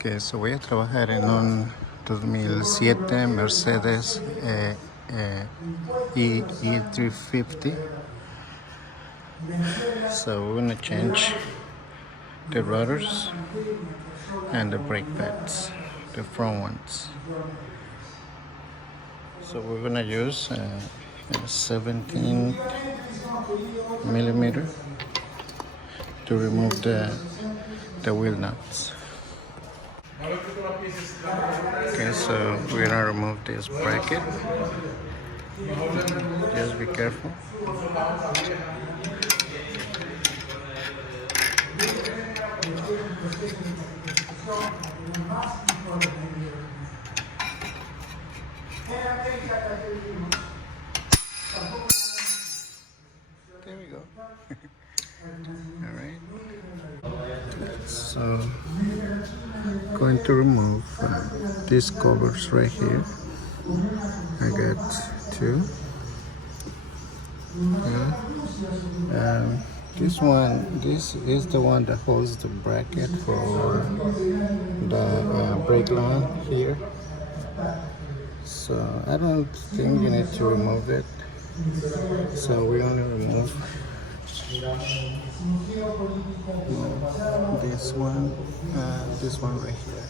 Que so voy a trabajar en un 2007 Mercedes E350. So we're gonna change the rotors and the brake pads, the front ones. So we're gonna use a 17 millimeter to remove the wheel nuts. Okay, so we're gonna remove this bracket. Just be careful. There we go. All right. So, going to remove these covers right here. I got two. This is the one that holds the bracket for the brake line here. So I don't think you need to remove it. So we only remove this one right here.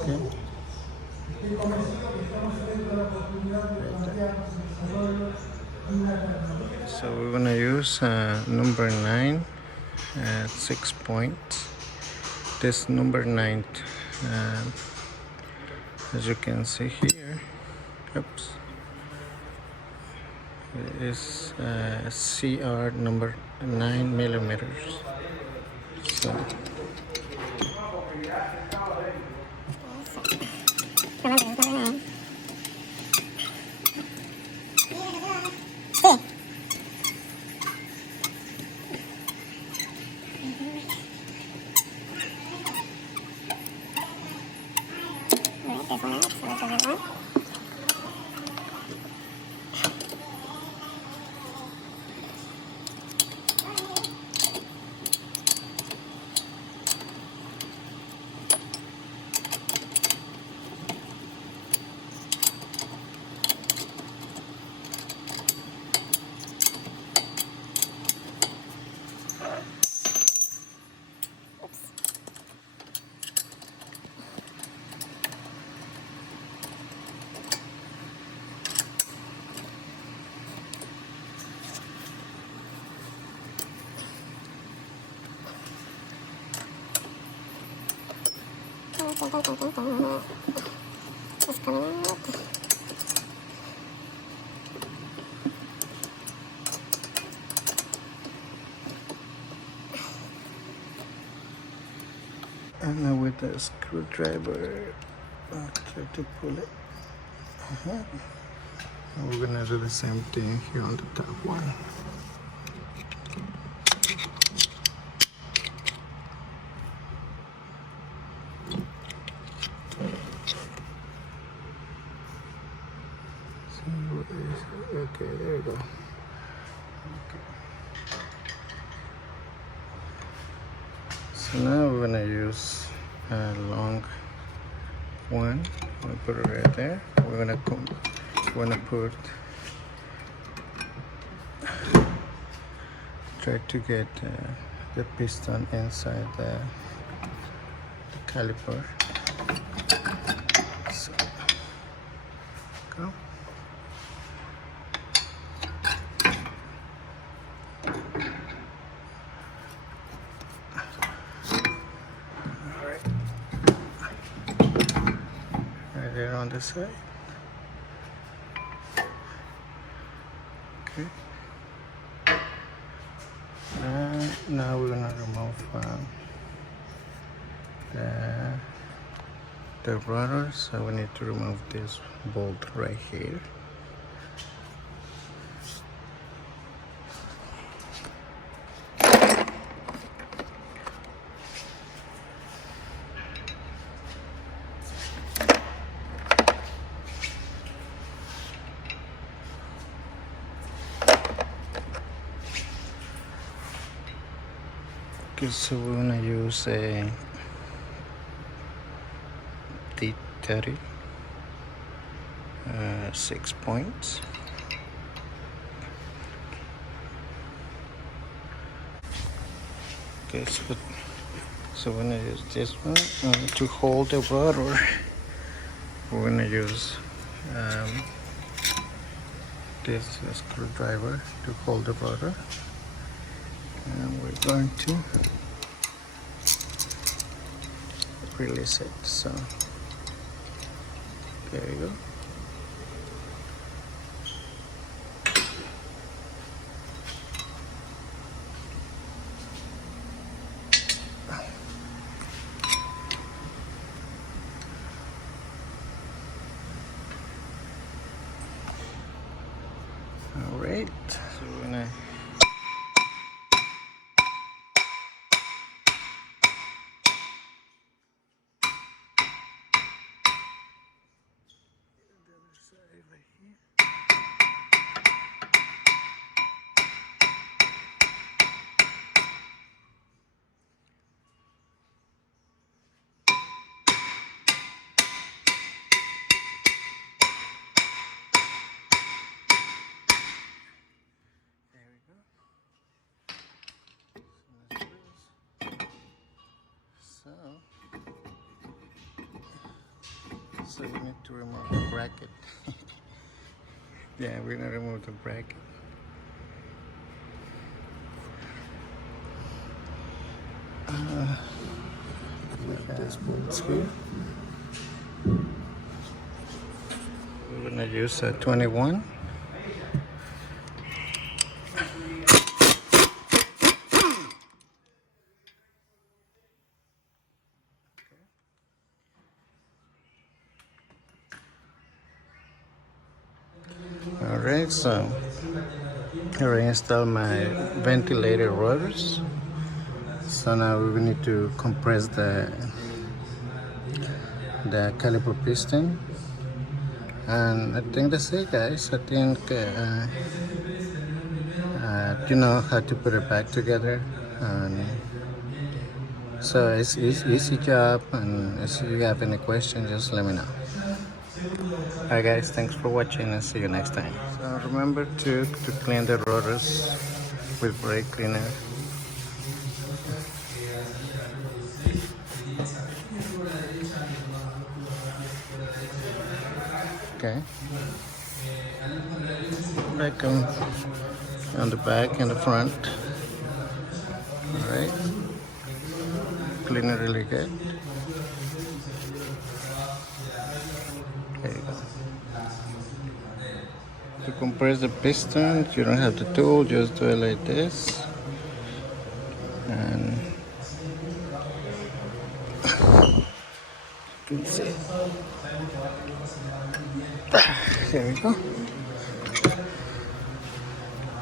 Okay. So we're gonna use number 9 at 6 points. This number 9, as you can see here, oops, is CR number 9 millimeters. So it's coming out. And now with the screwdriver, I'll try to pull it. And we're gonna do the same thing here on the top one. Okay, there we go. Okay. So now we're gonna use a long one. We'll put it right there. We're gonna put, try to get the piston inside the caliper. So, go. There on the side. Okay. And now we're gonna remove the rotors. So we need to remove this bolt right here. Okay, so we're gonna use a D30, 6 points. Okay, so we're gonna use this one to hold the rotor. We're gonna use this screwdriver to hold the rotor, and we're going to release it. So there you go. All right, so we're gonna so we need to remove the bracket. Yeah, we're gonna remove the bracket. This bolts here. We're gonna use a 21. Alright, so I reinstalled my ventilator rotors. So now we need to compress the caliper piston, and I think that's it, guys. I think you know how to put it back together, and so it's easy job. And if you have any questions, just let me know. Alright guys, thanks for watching and see you next time. So remember to clean the rotors with brake cleaner. Okay. Like on the back and the front. Alright. Clean it really good. There you go. To compress the piston, you don't have the tool, just do it like this. And you can see. There we go.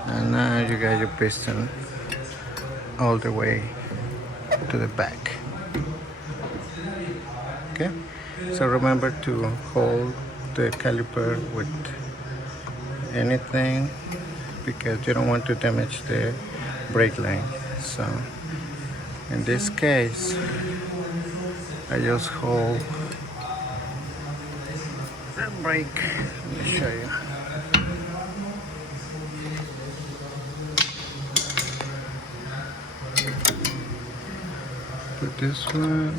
And now you got your piston all the way to the back. Okay, so remember to hold the caliper with anything because you don't want to damage the brake line. So in this case, I just hold the brake. Let me show you. Put this one.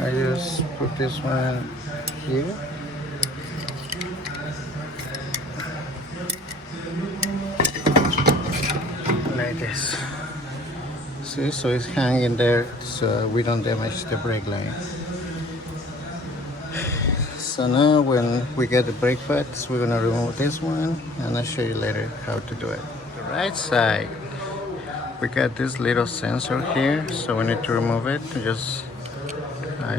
I just put this one here. Like this. See, so it's hanging there so we don't damage the brake line. So now when we get the brake pads, we're gonna remove this one and I'll show you later how to do it. The right side, we got this little sensor here, so we need to remove it. Just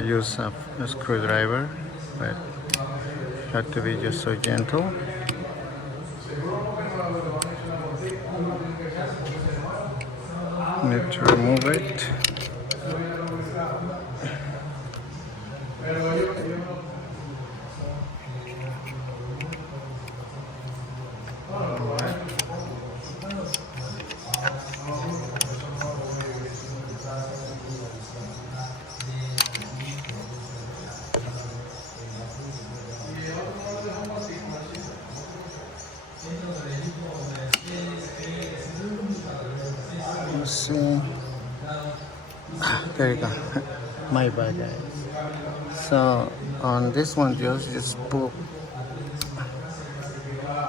use a screwdriver, but you have to be just so gentle. Need to remove it. There you go. My bad, guys. So on this one, just pull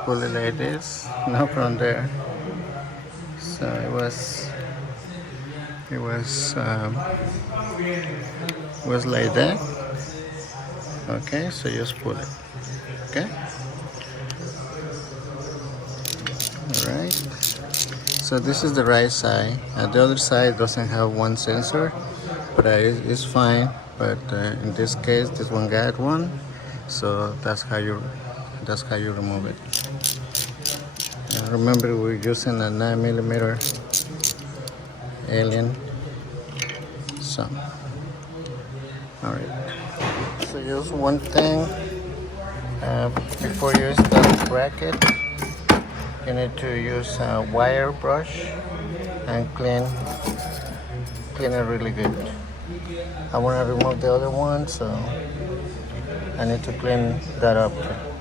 it like this, not from there. So it was like that. Okay, so just pull it. Okay. All right. So this is the right side. The other side doesn't have one sensor, but it's fine. But in this case, this one got one, so that's how you remove it. And remember, we're using a 9mm alien. So, all right. So just one thing before you install the bracket. You need to use a wire brush and clean it really good. I want to remove the other one, so I need to clean that up too.